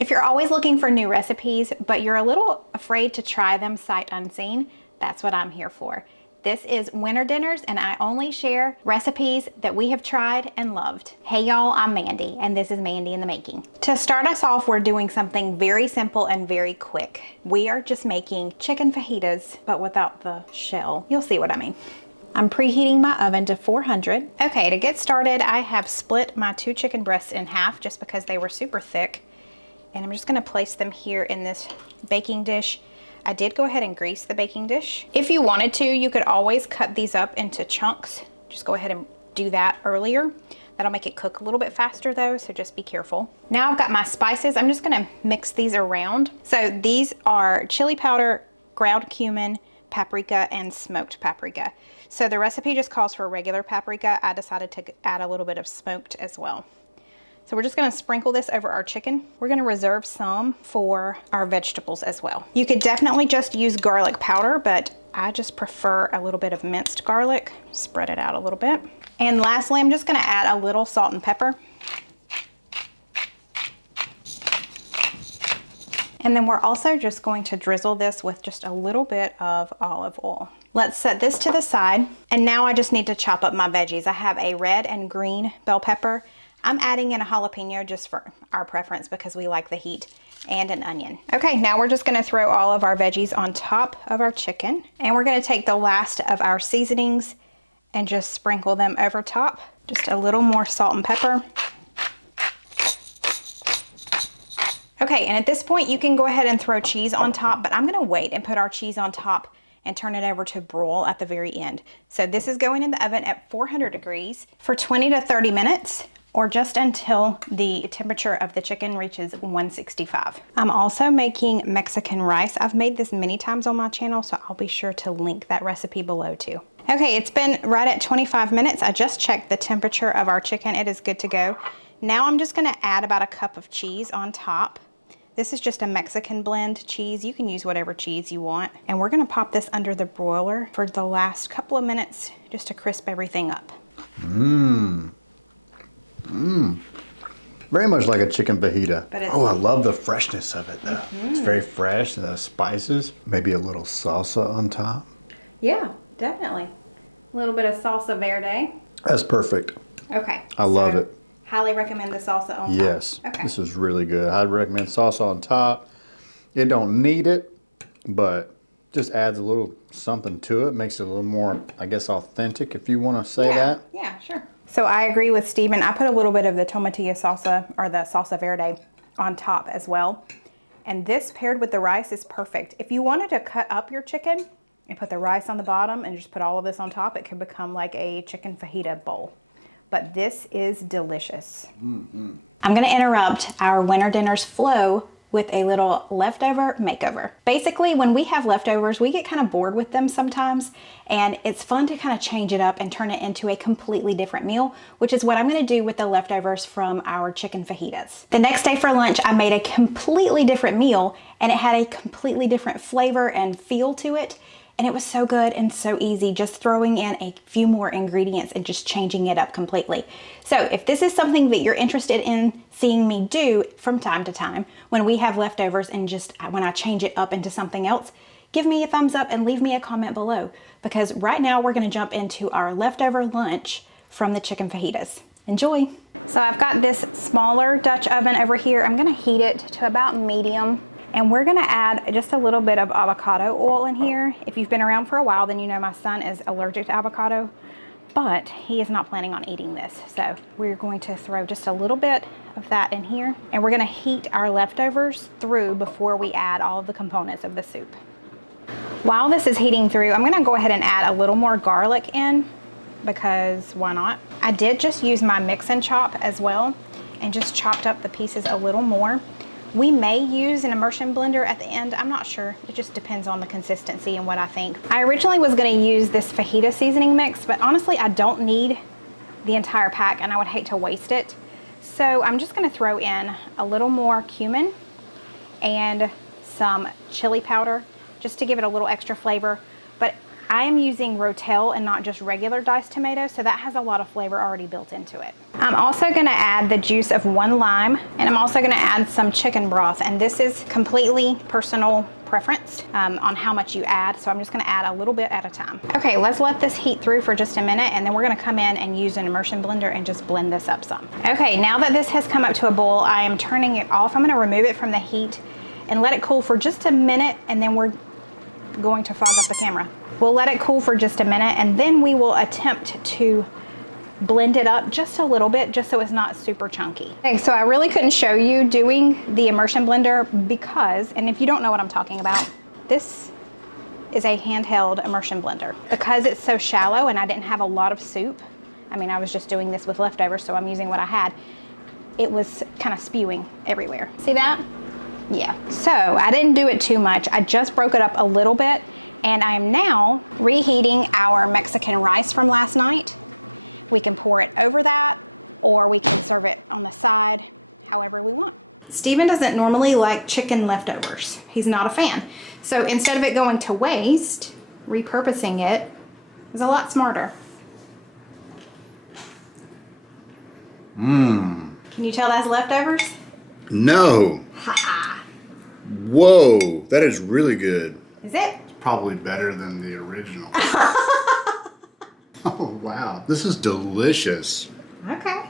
If you're always looking for new recipes, but you're a little afraid to try them sight unseen, that's what I'm here for. This is Winter Dinners, and I only share recipes that we have tried and loved. Hey y'all, I'm Mandy, and this is Mandy in the Making. To start us off, we're doing something very simple and very quick. We are just making chicken fajitas, but without the shell. You'll see what I mean. I'm preheating my oven to 400. Okay, to get started, I have split my 2 chicken breasts in half just because they were super thick. And I'm just gonna place them here in this baking dish. I did go ahead and grease the baking dish. If you wanted to, you could always cut these up into chunks. Just go ahead and do that earlier. That'll make it cook a little bit faster though, so just be careful. Now I've got my spices. I'm just gonna mix these around. So these are chili powder, ground cumin, paprika, and smoked paprika. So the recipe just calls for regular paprika. I decided to add a little bit of smoked as well. So we're just gonna sprinkle this over our chicken. We're gonna reserve some for our vegetables as well. You could definitely just use garlic powder, but I just prefer a little bit of minced garlic. Spread it out a little bit. And lastly, I'm just gonna add a little salt and pepper. And then we're also just going to drizzle this with just a little bit of olive oil. Let's set this to the side. And now I just need to chop up my veggies. I have a red and green bell pepper. I'm adding in a jalapeno just for our preference because we like the heat, and an onion. Okay, now we're just gonna throw all of our veggies on top of our chicken, and we're gonna take the last of our seasonings and just sprinkle them over top. Just a little more salt and pepper. Okay, and at this point you can go ahead and throw cheese on top, but I'm gonna wait and put our cheese on top and turn it over to broil at the very end. So this is going in the oven at 400 degrees for 20 to 30 minutes. Or just until the temperature of the chicken reaches 165. I'm also making Mexican rice. I've made this many times on my channel, so I'll be sure to link that recipe below too. Okay, it's been right at 25 minutes. I just checked the temperature of our chicken. It is good to go. Now I'm just gonna add about a cup of cheese on top. This is just a Mexican blend cheese. You can use whatever cheese you want. And we're gonna pop this under the broiler for the last couple of minutes just to crisp everything up. Very much like a chicken fajita. Oh, I love the freshness of it though. It's very fresh, and the spices. Maybe a little salsa on top. Yeah, definitely. A little bit of salsa verde. That's perfect. Okay. I love it. Highly recommend the salsa on top. Yes. Okay. This is really good. I'd recommend salsa on top. You don't need it, but just adds a little something to it. Makes it a little more, I guess, authentic, if you want to say that. Yeah, sure. So I agree with Steven. I put a little bit of the tomatillo salsa, or the salsa verde, on top as well. And this paired with the rice is perfect. If you wanted to cut up your chicken and put the rice on the bottom and just put all of this on top, it could become like a chicken fajita bowl. But this is delicious. I'm gonna interrupt our winter dinners flow with a little leftover makeover. Basically, when we have leftovers, we get kind of bored with them sometimes, and it's fun to kind of change it up and turn it into a completely different meal, which is what I'm gonna do with the leftovers from our chicken fajitas. The next day for lunch, I made a completely different meal, and it had a completely different flavor and feel to it. And it was so good and so easy, just throwing in a few more ingredients and just changing it up completely. So if this is something that you're interested in seeing me do from time to time, when we have leftovers and just when I change it up into something else, give me a thumbs up and leave me a comment below, because right now we're gonna jump into our leftover lunch from the chicken fajitas. Enjoy. So I've got this smaller Dutch oven over here. I'm gonna heat it to about medium. And we're gonna add just a little bit of avocado oil in here. If you've been around for a while, then you know my son is allergic to avocado, but he is not planning on eating this. So we're going to throw just a little bit of that in here, and we're gonna heat our leftovers through before we add all of the components of the soup. While this is heating through, I'm gonna go ahead and add a little more garlic in, because why not? I did just use my mix and chop as well, and just chopped up the pieces a little more. We may use an immersion blender at the end. I'm not sure. It just depends on the consistency and what I think. I originally was gonna use this fajita seasoning mix, but honestly, I don't need the entire pack and I would hate to waste it. So I'm just gonna throw in a little more cumin and some chili powder just to give it a little extra flavor. But I am using Rotel and not just regular diced tomatoes, so that has a lot of flavor already built into it. I'm also gonna add the juice of 1 lime, and I'm also gonna add some chicken broth, and this is completely personal preference on how much you add, so I'm just gonna add a little bit at a time. Okay, let's let this heat through for just a minute, and then we're gonna come in and use an immersion blender and just blend this up some. Okay, now that this has come up to a boil, I am turning it off. I'm gonna remove it from the heat and let it cool for just a minute, and then we're going to fog up the camera. We'll let it cool for just a minute, and then we will attempt to blend it up just a little bit, just so it's not super chunky. Okay, so I really couldn't show you doing the immersion blender because, and if you don't know what I'm talking about, this is a handheld immersion blender. Because it's so shallow and I didn't have a lot of soup, I mean, I was just doing this with leftovers, so I'm using what I had, it was kind of spewing everywhere. See that? Yeah, so I didn't do it too much. I just broke it up a little bit, and I am now reheating our Mexican rice from last night. We can pour it over that, or we can serve it on the side, however we want. Steven doesn't normally like chicken leftovers. He's not a fan. So instead of it going to waste, repurposing it is a lot smarter. Can you tell that's leftovers? No. Ha-ha. Whoa, that is really good. Is it? Probably better than the original. Oh, wow. This is delicious. Okay.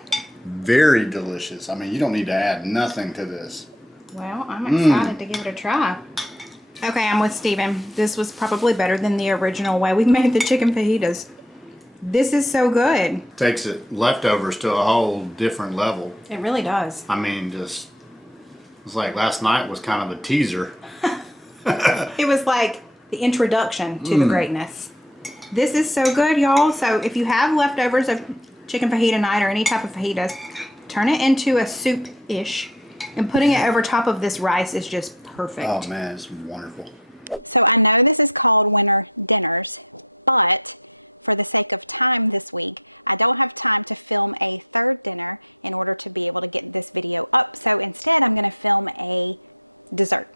Very delicious. I mean, you don't need to add nothing to this. Well, I'm excited to give it a try. Okay, I'm with Steven. This was probably better than the original way we made the chicken fajitas. This is so good. Takes it leftovers to a whole different level. It really does. I mean, just, it's like last night was kind of a teaser. It was like the introduction to the greatness. This is so good, y'all. So if you have leftovers of chicken fajita night or any type of fajitas, turn it into a soup-ish, and putting it over top of this rice is just perfect. Oh man, it's wonderful. So I know this is called winter dinners, but for the sake of time this week, I don't have time to film a third dinner in order to be able to get this video up. So instead, I'm gonna film a dessert.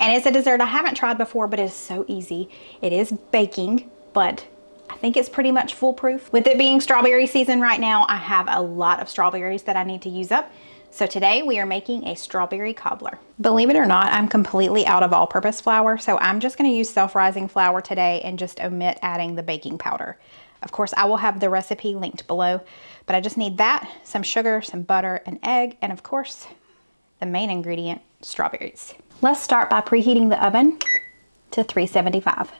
And it's a dessert I haven't tried before, but it's so easy. It is baking, but I think it's pretty much foolproof. With it being strawberry season right now, I have a lot of strawberries that I need to use up. So today we are making a strawberry cobbler. Believe it or not, I'm completely out of all-purpose flour, so I'm just gonna use self-rising flour today and just omit adding the baking powder. Of course, I will have the recipe linked below, but I just need that, some sugar, some butter, an egg, and of course, the main ingredient, strawberries. Let's start by preheating the oven to 375.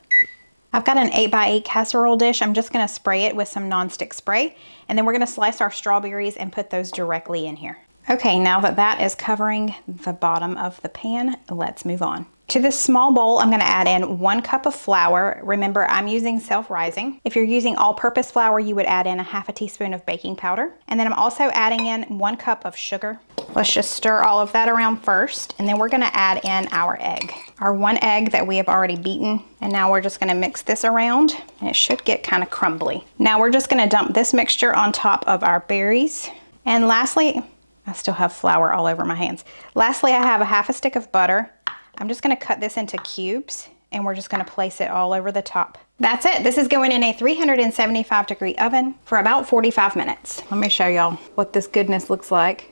I've got an 8x8 casserole dish. I'm just gonna spray it with some nonstick spray, and then we're gonna slice our strawberries and put those directly in here. Okay, now that that is covering the bottom of the pan, let's move on. To this small bowl, I'm gonna add in 1 cup of flour. Remember, I'm using self-rising. If you're using all-purpose flour, you would add in 1/2 teaspoon of baking powder. And then I'm also adding in 1 cup of sugar. Let's just stir all of that around first, and then we're gonna add in our egg. Our 1 egg that we have already beaten. And now we're just gonna mix this around, and it should get kind of crumbly. Now we're just gonna dump this mixture on top of our berries. And lastly, I still have flour all over my hands. Lastly, I have 1/2 stick of butter. I'm just gonna cut this into cubes, and we're just gonna place it all over the top. That's it. This is going in a 375-degree oven for about 45 minutes. Let me show y'all what this goodness looks like.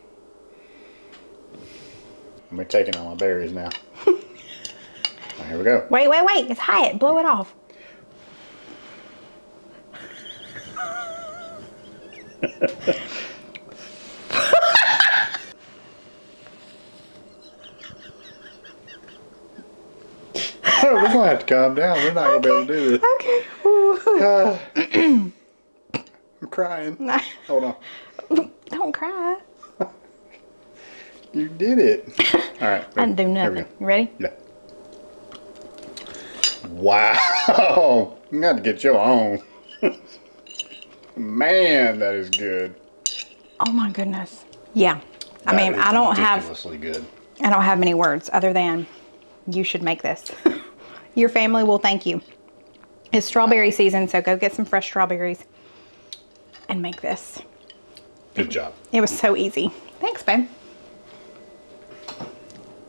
I'm taking all my berries now. Right, here we go. Wait, wait, wait. It's hot. Blow it off. We're gonna have to calm down. We're not gonna be able to do this. Okay. I'm crying. Hold on. Don't cry. You did it. All right. I didn't do nothing. You ready? Yeah. Wow. You got to get your own. Man, that is good. Oh my goodness. Yeah. I mean, I don't have many words other than you should make this. Your family will thank you. It's strawberry season, so go get some fresh strawberries and make this. Good job. It was so easy. Thanks, babe.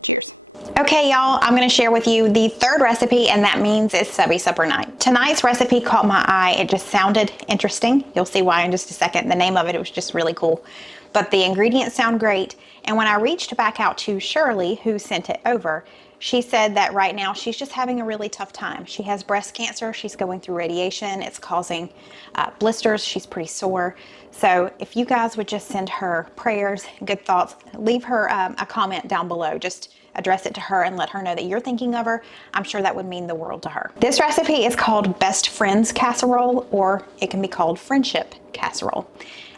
Cheers. Okay, y'all, I'm gonna share with you the third recipe, and that means it's Subbie Supper Night. Tonight's recipe caught my eye. It just sounded interesting. You'll see why in just a second. The name of it was just really cool. But the ingredients sound great. And when I reached back out to Shirley, who sent it over, she said that right now she's just having a really tough time. She has breast cancer. She's going through radiation. It's causing blisters. She's pretty sore. So if you guys would just send her prayers, good thoughts, leave her a comment down below. Just address it to her and let her know that you're thinking of her. I'm sure that would mean the world to her. This recipe is called Best Friends Casserole, or it can be called Friendship Casserole.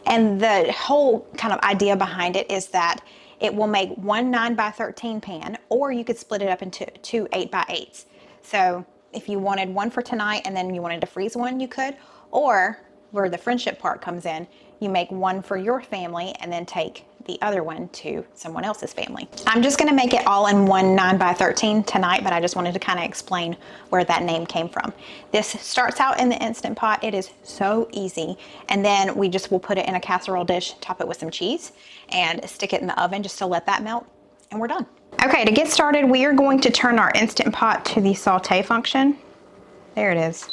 And the whole kind of idea behind it is that it will make one 9x13 pan, or you could split it up into two 8x8s. So if you wanted one for tonight and then you wanted to freeze one, you could. Or where the friendship part comes in, you make one for your family and then take the other one to someone else's family. I'm just gonna make it all in one 9x13 tonight, but I just wanted to kind of explain where that name came from. This starts out in the Instant Pot. It is so easy. And then we just will put it in a casserole dish, top it with some cheese, and stick it in the oven just to let that melt, and we're done. Okay, to get started, we are going to turn our Instant Pot to the saute function. There it is.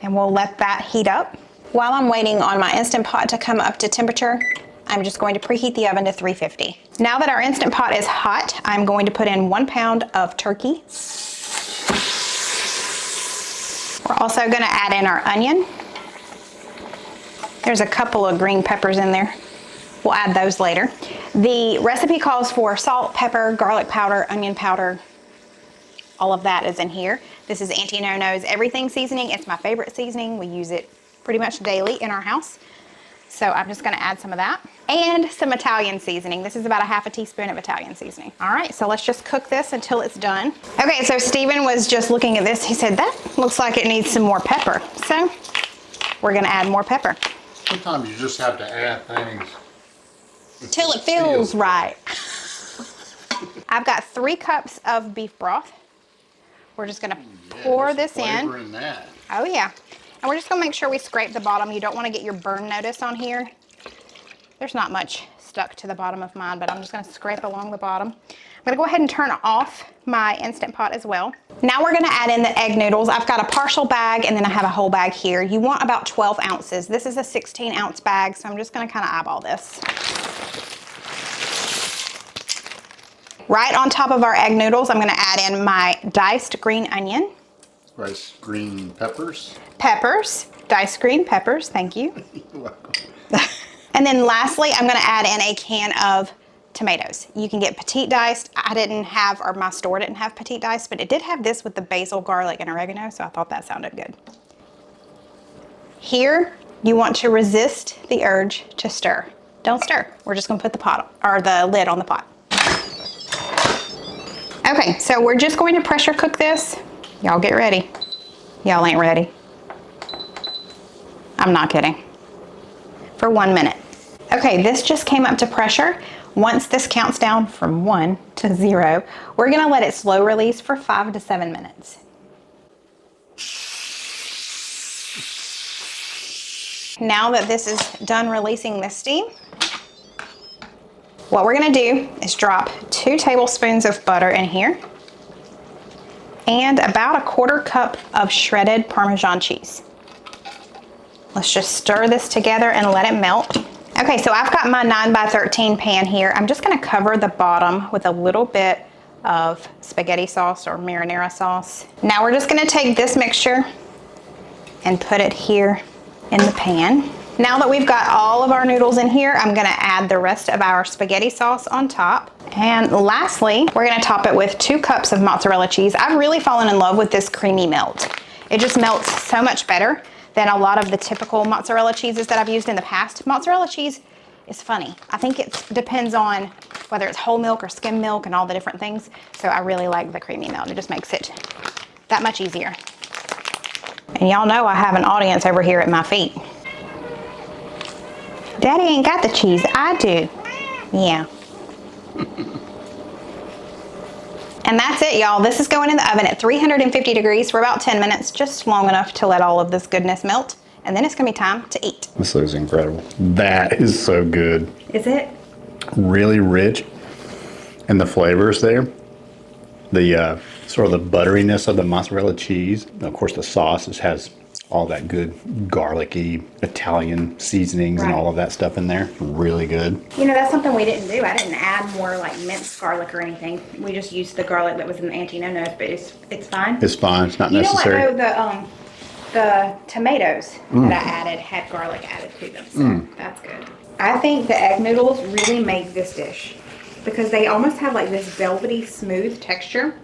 And we'll let that heat up. While I'm waiting on my Instant Pot to come up to temperature, I'm just going to preheat the oven to 350. Now that our Instant Pot is hot, I'm going to put in 1 pound of turkey. We're also gonna add in our onion. There's a couple of green peppers in there. We'll add those later. The recipe calls for salt, pepper, garlic powder, onion powder. All of that is in here. This is Auntie No-No's everything seasoning. It's my favorite seasoning. We use it pretty much daily in our house. So I'm just gonna add some of that and some Italian seasoning. This is about a half a teaspoon of Italian seasoning. All right, so let's just cook this until it's done. Okay, so Stephen was just looking at this. He said, that looks like it needs some more pepper. So we're gonna add more pepper. Sometimes you just have to add things Till it feels right. I've got 3 cups of beef broth. We're just gonna pour this in. That. Oh yeah. And we're just gonna make sure we scrape the bottom. You don't wanna get your burn notice on here. There's not much stuck to the bottom of mine, but I'm just gonna scrape along the bottom. I'm gonna go ahead and turn off my Instant Pot as well. Now we're gonna add in the egg noodles. I've got a partial bag and then I have a whole bag here. You want about 12 ounces. This is a 16-ounce bag, so I'm just gonna kind of eyeball this. Right on top of our egg noodles, I'm gonna add in my diced green onion. Diced green peppers. Peppers, diced green peppers, thank you. You're welcome. And then lastly, I'm gonna add in a can of tomatoes. You can get petite diced. I didn't have, or my store didn't have petite diced, but it did have this with the basil, garlic, and oregano, so I thought that sounded good. Here, you want to resist the urge to stir. Don't stir. We're just gonna put the pot, or the lid on the pot. Okay, so we're just going to pressure cook this. Y'all get ready. Y'all ain't ready. I'm not kidding. For 1 minute. Okay, this just came up to pressure. Once this counts down from 1 to 0, we're gonna let it slow release for 5 to 7 minutes. Now that this is done releasing the steam, what we're gonna do is drop 2 tablespoons of butter in here and about 1/4 cup of shredded Parmesan cheese. Let's just stir this together and let it melt. Okay, so I've got my 9x13 pan here. I'm just gonna cover the bottom with a little bit of spaghetti sauce or marinara sauce. Now we're just gonna take this mixture and put it here in the pan. Now that we've got all of our noodles in here, I'm gonna add the rest of our spaghetti sauce on top. And lastly, we're gonna top it with 2 cups of mozzarella cheese. I've really fallen in love with this creamy melt. It just melts so much better than a lot of the typical mozzarella cheeses that I've used in the past. Mozzarella cheese is funny. I think it depends on whether it's whole milk or skim milk and all the different things. So I really like the creamy melt. It just makes it that much easier. And y'all know I have an audience over here at my feet. Daddy ain't got the cheese, I do. Yeah. And that's it, y'all. This is going in the oven at 350 degrees for about 10 minutes, just long enough to let all of this goodness melt. And then it's gonna be time to eat. This looks incredible. That is so good. Is it? Really rich And the flavors there, the sort of the butteriness of the mozzarella cheese. And of course, the sauce has all that good garlicky Italian seasonings and Right. all of that stuff in there. Really good. You know, that's something we didn't do. I didn't add more like minced garlic or anything. We just used the garlic that was in the Auntie-No-Nos, but it's fine. It's fine. It's not You necessary. know what though, the tomatoes that I added had garlic added to them, so that's good. I think the egg noodles really make this dish because they almost have like this velvety smooth texture.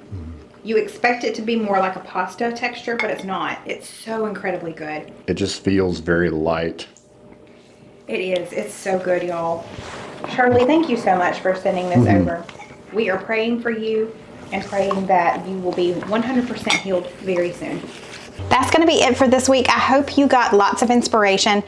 You expect it to be more like a pasta texture, but it's not. It's so incredibly good. It just feels very light. It is. It's so good, y'all. Shirley, thank you so much for sending this over. We are praying for you and praying that you will be 100% healed very soon. That's going to be it for this week. I hope you got lots of inspiration.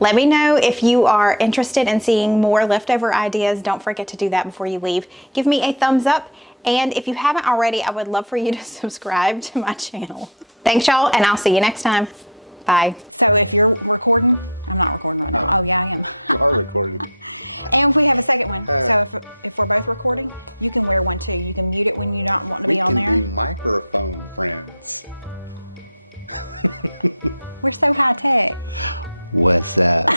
Let me know if you are interested in seeing more leftover ideas. Don't forget to do that before you leave. Give me a thumbs up. And if you haven't already, I would love for you to subscribe to my channel. Thanks, y'all, and I'll see you next time. Bye. So if you're recording, I'm not recording right now. Oh, yeah, I am. You are recording. And we have a second one. So if we're both recording, you can wear one too. You can mute it when you're not wanting to be on there. We can be microphone friends. We're so high tech. What's up?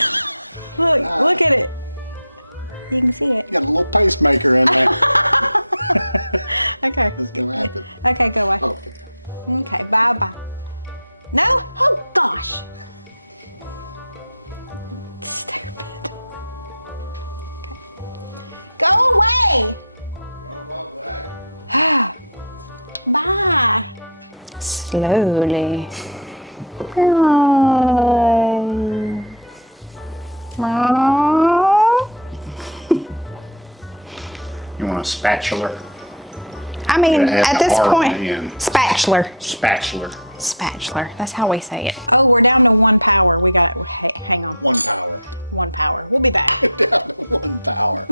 Look at it. You can see it. You got a little pacemaker in there. Okay. It's gonna happen. Okay, go away. Okay. Okay, bye-bye. No? Oh, gosh. Stupid. Okay. Go away. Bye. Slowly. You want a spatula? I mean, Yeah, add at the this R point, at the end. spatula. Spatula. Spatula. That's how we say it. Oh, we're down to 1 power. We got it. Hang on. 1 power. 1 power. We'll be back. Down to 1 power.